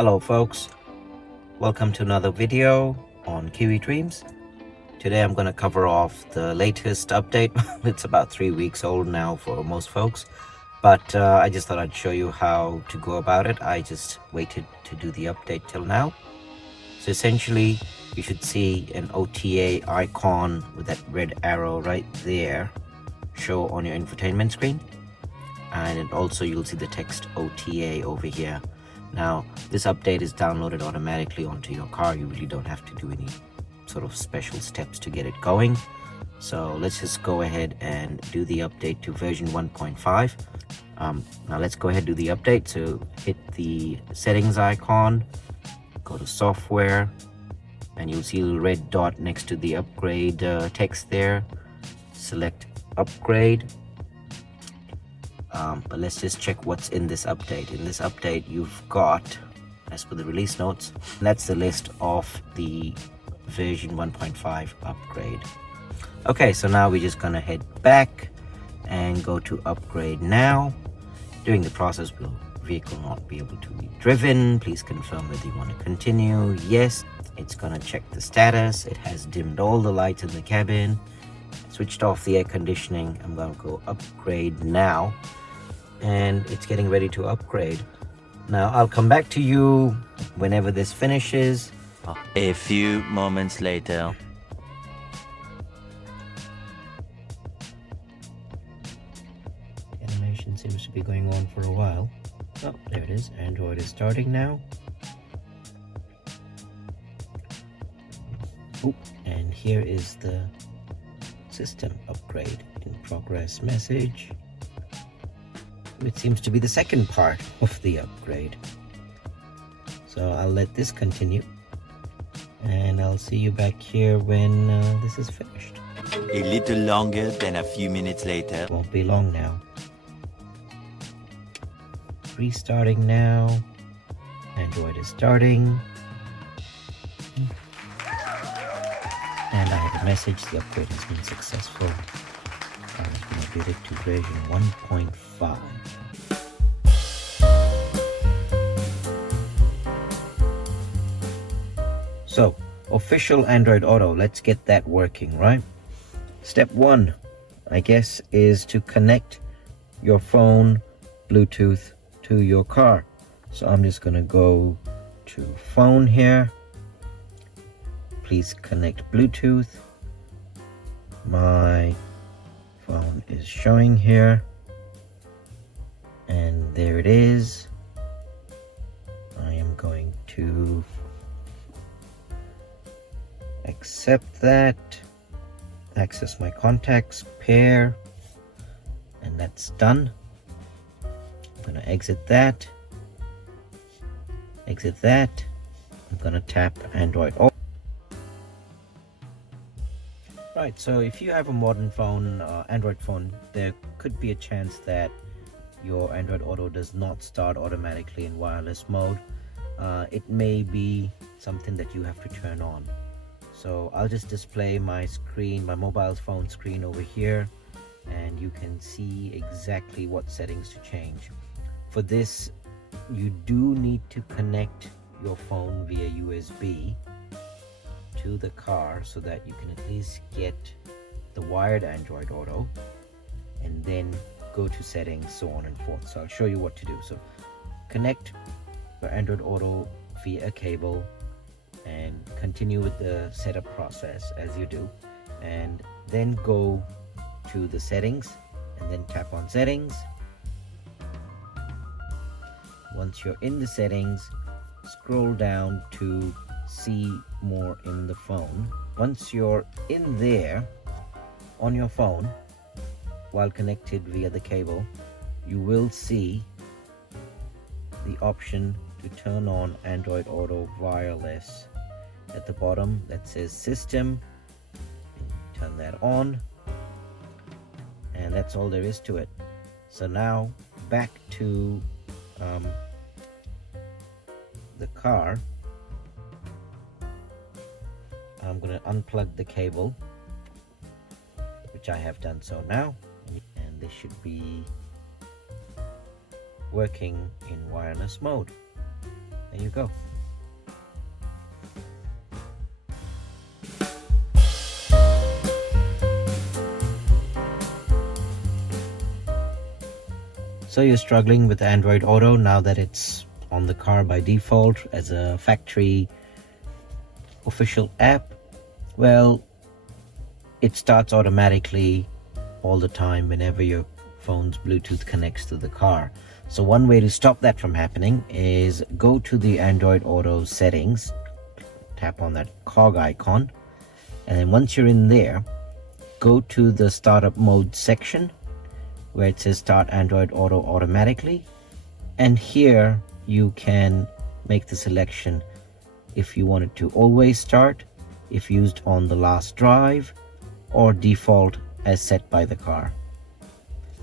Hello folks, welcome to another video on Kiwi Dreams. Today I'm going to cover off the latest update. It's about 3 weeks old now for most folks, but I just thought I'd show you how to go about it. I just waited to do the update till now. So essentially you should see an OTA icon with that red arrow right there show on your infotainment screen, and also you'll see the text OTA over here. Now this update is downloaded automatically onto your car. You really don't have to do any sort of special steps to get it going. So let's just go ahead and do the update to version 1.5. Now let's go ahead and do the update. So hit the settings icon, go to software, and you'll see a little red dot next to the upgrade text there. Select upgrade. But let's just check what's in this update. In this update you've got, as per the release notes, that's the list of the version 1.5 upgrade. Okay, so now we're just gonna head back and go to upgrade now. During the process, will vehicle not be able to be driven? Please confirm whether you want to continue. Yes. It's gonna check the status. It has dimmed all the lights in the cabin, switched off the air conditioning. I'm gonna go upgrade now, and it's getting ready to upgrade. Now I'll come back to you whenever this finishes. A few moments later. Animation seems to be going on for a while. Oh, there it is. Android is starting now. Oh, and here is the system upgrade in progress message. It seems to be the second part of the upgrade. So I'll let this continue, and I'll see you back here when this is finished. A little longer than a few minutes later. Won't be long now. Restarting now. Android is starting. And I have a message: the upgrade has been successful. Car has been upgraded to version 1.5. So, official Android Auto, let's get that working, right? Step 1, I guess, is to connect your phone Bluetooth to your car. So I'm just gonna go to phone here. Please connect Bluetooth. My phone is showing here, and there it is. I am going to accept that, access my contacts, pair, and that's done. I'm gonna exit that. I'm gonna tap Android Auto. Right, so if you have a modern phone, Android phone, there could be a chance that your Android Auto does not start automatically in wireless mode. It may be something that you have to turn on. So I'll just display my screen, my mobile phone screen over here, and you can see exactly what settings to change. For this, you do need to connect your phone via USB to the car so that you can at least get the wired Android Auto, and then go to settings, so on and forth. So I'll show you what to do. So connect your Android Auto via a cable and continue with the setup process as you do, and then go to the settings and then tap on settings. Once you're in the settings, scroll down to see more in the phone. Once you're in there on your phone while connected via the cable, you will see the option to turn on Android Auto wireless at the bottom that says system, and turn that on, and that's all there is to it. So now back to the car. I'm going to unplug the cable, which I have done so now, and this should be working in wireless mode. There you go. So you're struggling with Android Auto now that it's on the car by default as a factory official app. Well, it starts automatically all the time whenever your phone's Bluetooth connects to the car. So one way to stop that from happening is go to the Android Auto settings, tap on that cog icon, and then once you're in there, go to the startup mode section where it says start Android Auto automatically, and here you can make the selection if you want it to always start, if used on the last drive, or default as set by the car.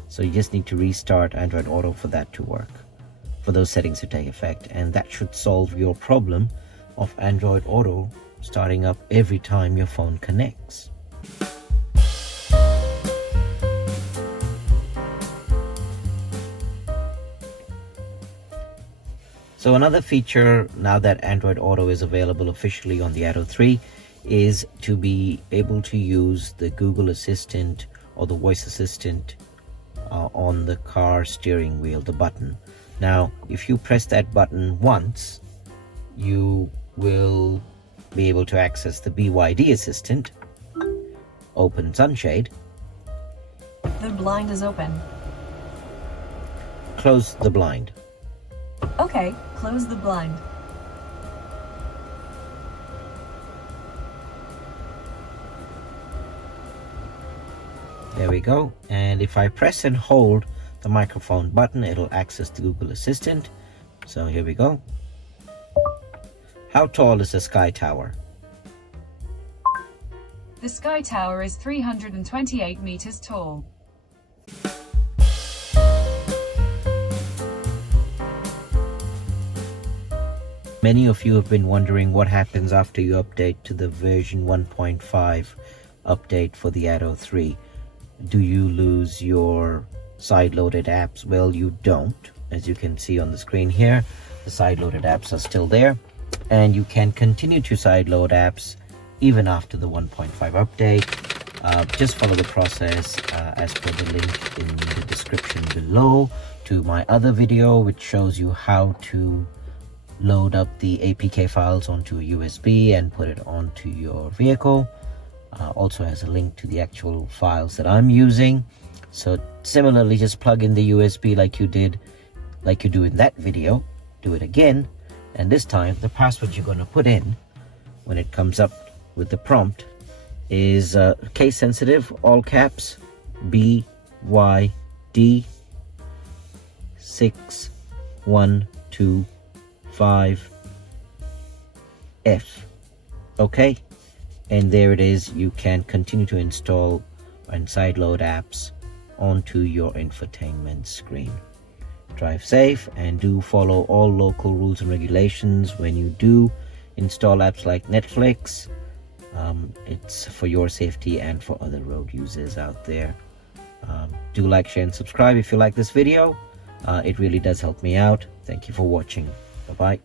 So you just need to restart Android Auto for that to work, for those settings to take effect, and that should solve your problem of Android Auto starting up every time your phone connects. So another feature now that Android Auto is available officially on the Atto 3 is to be able to use the Google Assistant or the voice assistant on the car steering wheel, the button. Now, if you press that button once, you will be able to access the BYD assistant, open sunshade. The blind is open. Close the blind. Okay, close the blind. There we go. And if I press and hold the microphone button, it'll access the Google Assistant. So here we go. How tall is the Sky Tower? The Sky Tower is 328 meters tall. Many of you have been wondering what happens after you update to the version 1.5 update for the Atto 3. Do you lose your sideloaded apps? Well, you don't. As you can see on the screen here, the sideloaded apps are still there, and you can continue to sideload apps even after the 1.5 update. Just follow the process as per the link in the description below to my other video, which shows you how to load up the APK files onto a USB and put it onto your vehicle. Also has a link to the actual files that I'm using. So similarly, just plug in the USB like you do in that video. Do it again, and this time the password you're going to put in when it comes up with the prompt is case sensitive, all caps, BYD 6125F. Okay, and there it is. You can continue to install and sideload apps onto your infotainment screen. Drive safe and do follow all local rules and regulations when you do install apps like Netflix. It's for your safety and for other road users out there. Do like, share and subscribe if you like this video. It really does help me out. Thank you for watching. Bye bye.